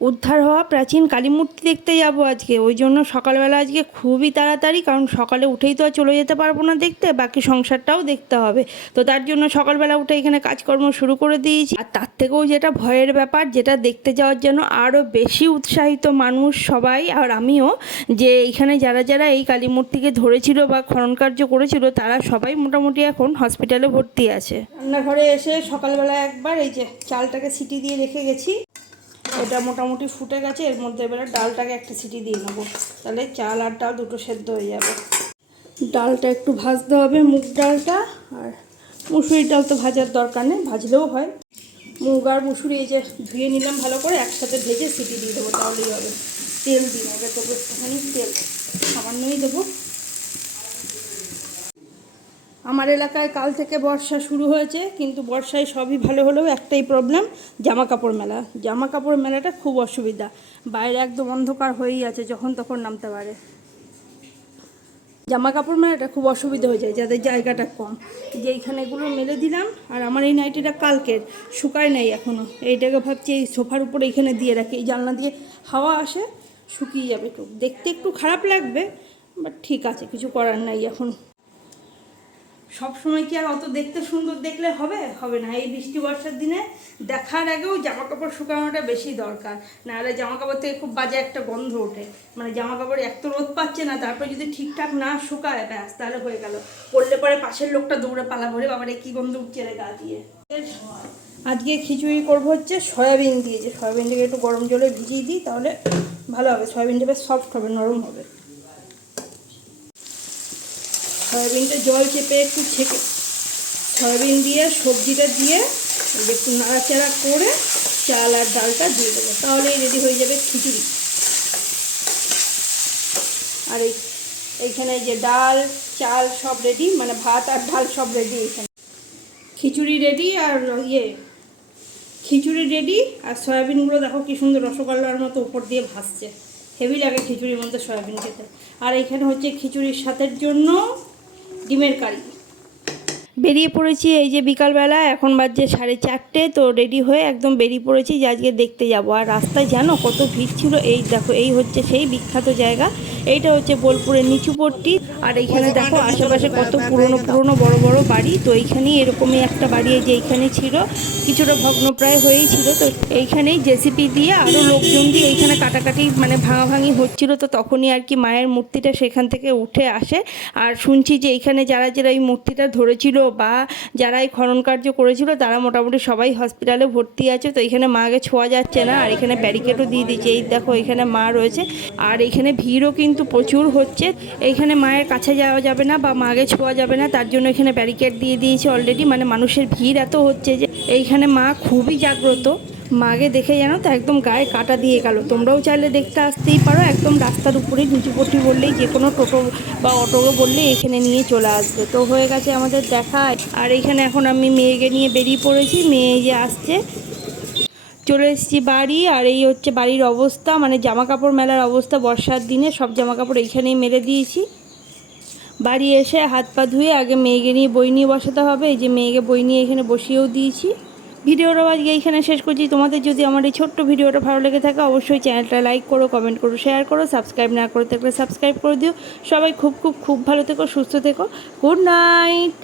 উদ্ধার হওয়া প্রাচীন কালী মূর্তি দেখতে যাব আজকে। ওই জন্য সকালবেলা আজকে খুবই তাড়াতাড়ি, কারণ সকালে উঠেই তো আর চলে যেতে পারবো না দেখতে, বাকি সংসারটাও দেখতে হবে। তো তার জন্য সকালবেলা উঠে এখানে কাজকর্ম শুরু করে দিয়েছি। আর তার থেকেও যেটা ভয়ের ব্যাপার, যেটা দেখতে যাওয়ার জন্য আরও বেশি উৎসাহিত মানুষ সবাই, আর আমিও, যে এইখানে যারা যারা এই কালী মূর্তিকে ধরেছিল বা খনন কার্য করেছিল তারা সবাই মোটামুটি এখন হসপিটালে ভর্তি আছে। রান্নাঘরে এসে সকালবেলা একবার এই যে চালটাকে সিটি দিয়ে রেখে গেছি, এটা মোটামুটি ফুটে গেছে। এর মধ্যে এবারে ডালটাকে একটা সিটি দিয়ে নেবো, তাহলে চাল আর ডাল দুটো সেদ্ধ হয়ে যাবে। ডালটা একটু ভাজতে হবে, মুগ ডালটা। আর মুসুরির ডাল তো ভাজার দরকার নেই, ভাজলেও হয়। মুগ আর মুসুরি এই যে ধুয়ে নিলাম ভালো করে, একসাথে ভেজে সিটি দিয়ে দেবো, তাহলেই হবে। তেল দিই আগে, তবু একটুখানি তেল সামান্যই দেবো। আমার এলাকায় কাল থেকে বর্ষা শুরু হয়েছে, কিন্তু বর্ষায় সবই ভালো হলেও একটাই প্রবলেম, জামা কাপড় মেলা। জামা কাপড় মেলাটা খুব অসুবিধা, বাইরে একদম অন্ধকার হয়েই আছে, যখন তখন নামতে পারে। জামা কাপড় মেলাটা খুব অসুবিধা হয়ে যায় যাদের জায়গাটা কম। যে এইখানে এগুলো মেলে দিলাম, আর আমার এই নাইটিটা কালকের, শুকায় নাই এখনও। এইটাকে ভাবছি এই সোফার উপরে এইখানে দিয়ে রাখি, এই জানলা দিয়ে হাওয়া আসে, শুকিয়ে যাবে। একটু দেখতে একটু খারাপ লাগবে, বাট ঠিক আছে, কিছু করার নাই এখন। সব সময় কি আর অত দেখতে সুন্দর দেখলে হবে? হবে না। এই বৃষ্টি বর্ষার দিনে দেখার আগেও জামা কাপড় শুকানোটা বেশি দরকার, নাহলে জামা কাপড় থেকে খুব বাজে একটা গন্ধ ওঠে। মানে জামা কাপড় এক তো রোদ পাচ্ছে না, তারপরে যদি ঠিকঠাক না শুকায় ব্যাস, তাহলে হয়ে গেল। পড়লে পরে পাশের লোকটা দৌড়ে পালা ভরে, বাবারে কি গন্ধ উঠছে রে গা দিয়ে। আজকে খিচুড়ি করবো হচ্ছে সয়াবিন দিয়ে, যে সয়াবিনটাকে একটু গরম জলে ভিজিয়ে দিই, তাহলে ভালো হবে। সয়াবিনটা বেশ সফট হবে, নরম হবে। সয়াবিনটা জল চেপে একটু ছেঁকে সয়াবিন দিয়ে সবজিটা দিয়ে একটু নাড়াচাড়া করে চাল আর ডালটা দিয়ে দেবো, তাহলেই রেডি হয়ে যাবে খিচুড়ি। আর এইখানে যে ডাল চাল সব রেডি, মানে ভাত আর ডাল সব রেডি। এইখানে খিচুড়ি রেডি, আর খিচুড়ি রেডি। আর সয়াবিনগুলো দেখো কি সুন্দর রসগোল্লার মতো উপর দিয়ে ভাসছে, হেভি লাগে খিচুড়ির মধ্যে সয়াবিন খেতে। আর এইখানে হচ্ছে খিচুড়ির সাথের জন্য ডিমের কারি। বেরিয়ে পড়েছি এই যে বিকালবেলা, এখন বাজছে 4:30। তো রেডি হয়ে একদম বেরিয়ে পড়েছি যে আজকে দেখতে যাব। আর রাস্তায় জানো কত ভিড় ছিল। এই দেখো, এই হচ্ছে সেই বিখ্যাত জায়গা, এইটা হচ্ছে বোলপুরের নিচুপট্টি। আর এইখানে দেখো আশেপাশে কত পুরনো পুরনো বড় বড় বাড়ি। তো এইখানেই এরকমই একটা বাড়ি, এই যে এইখানে ছিল, কিছুটা ভগ্নপ্রায় হয়েই ছিল। তো এইখানেই জেসিপি দিয়ে আরও লোকজন দিয়ে এইখানে কাটাকাটি মানে ভাঙাভাঙি হচ্ছিল। তো তখনই আর কি মায়ের মূর্তিটা সেখান থেকে উঠে আসে। আর শুনছি যে এইখানে যারা যারা এই মূর্তিটা ধরেছিল বা যারা এই খনন কার্য করেছিল তারা মোটামুটি সবাই হসপিটালে ভর্তি আছে। তো এখানে মাকে ছোঁয়া যাচ্ছে না, আর এখানে ব্যারিকেডও দিয়ে দিয়েছে। এই দেখো এখানে মা রয়েছে, আর এখানে ভিড়ও কিন্তু প্রচুর হচ্ছে। এইখানে মায়ের কাছে যাওয়া যাবে না বা মাকে ছোঁয়া যাবে না, তার জন্য এখানে ব্যারিকেড দিয়ে দিয়েছে অলরেডি। মানে মানুষের ভিড় এত হচ্ছে যে এইখানে মা খুবই জাগ্রত। মাকে দেখে জানো তো একদম গায়ে কাটা দিয়ে গেল। তোমরাও চাইলে দেখতে আসতেই পারো, একদম রাস্তার উপরে নিচুপট্টি বললেই, যে কোনো টোটো বা অটো বললেই এখানে নিয়ে চলে আসবে। তো হয়ে গেছে আমাদের দেখা। আর এইখানে এখন আমি মেয়েকে নিয়ে বেরিয়ে পড়েছি, মেয়ে যে আসছে। চলে এসেছি বাড়ি, আর এই হচ্ছে বাড়ির অবস্থা, মানে জামা কাপড় মেলার অবস্থা। বর্ষার দিনে সব জামা কাপড় এইখানেই মেলে দিয়েছি। বাড়ি এসে হাত পা ধুয়ে আগে মেয়েকে নিয়ে বই নিয়ে বসাতে হবে। এই যে মেয়েকে বই নিয়ে এখানে বসিয়েও দিয়েছি। ভিডিওটা আজকে এইখানে শেষ করছি। তোমাদের যদি আমার এই ছোট্ট ভিডিওটা ভালো লেগে থাকে অবশ্যই চ্যানেলটা লাইক করো, কমেন্ট করো, শেয়ার করো। সাবস্ক্রাইব না করে থাকলে সাবস্ক্রাইব করে দিও। সবাই খুব খুব খুব ভালো থেকো, সুস্থ থেকো। Good night.